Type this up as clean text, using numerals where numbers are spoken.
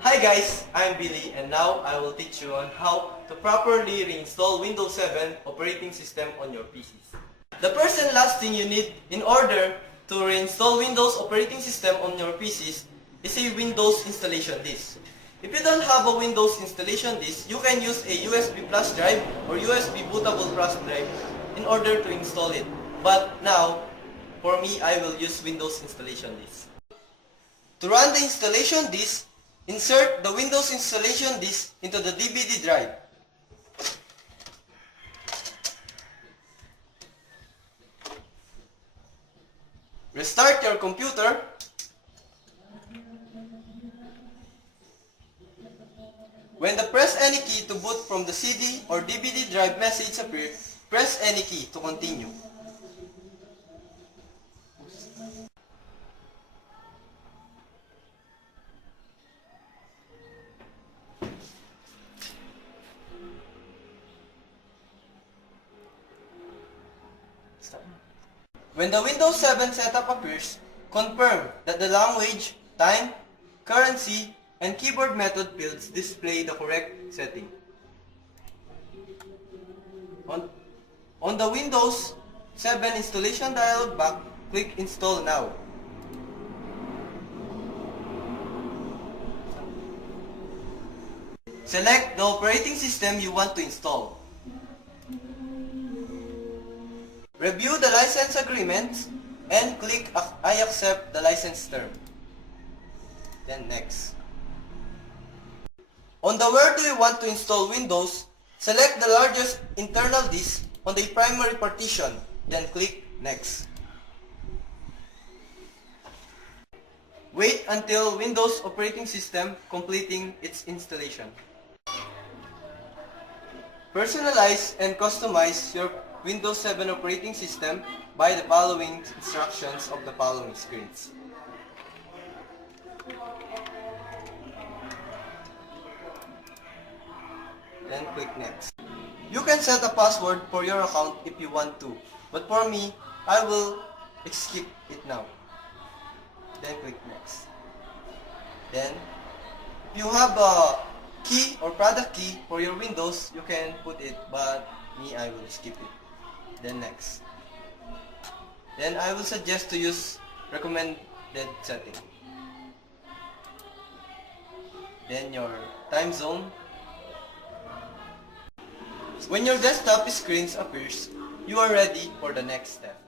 Hi guys, I'm Billy and now I will teach you on how to properly reinstall Windows 7 operating system on your PCs. The first and last thing you need in order to reinstall Windows operating system on your PCs is a Windows installation disk. If you don't have a Windows installation disk, you can use a USB flash drive or USB bootable flash drive in order to install it. But now, for me, I will use Windows installation disk. To run the installation disk, insert the Windows installation disk into the DVD drive. Restart your computer. When the press any key to boot from the CD or DVD drive message appears, press any key to continue. When the Windows 7 setup appears, confirm that the language, time, currency, and keyboard method fields display the correct setting. On the Windows 7 installation dialog box, click Install Now. Select the operating system you want to install. Review the license agreement and click I accept the license term. Then next. On the where do you want to install Windows, select the largest internal disk on the primary partition, then click next. Wait until Windows operating system completing its installation. Personalize and customize your Windows 7 operating system by the following instructions of the following screens. Then click next. You can set a password for your account if you want to, but for me, I will skip it now. Then click next. Then, if you have a key or product key for your Windows, you can put it, but me, I will skip it. Then next. Then I will suggest to use recommended setting. Then your time zone. When your desktop screen appears, you are ready for the next step.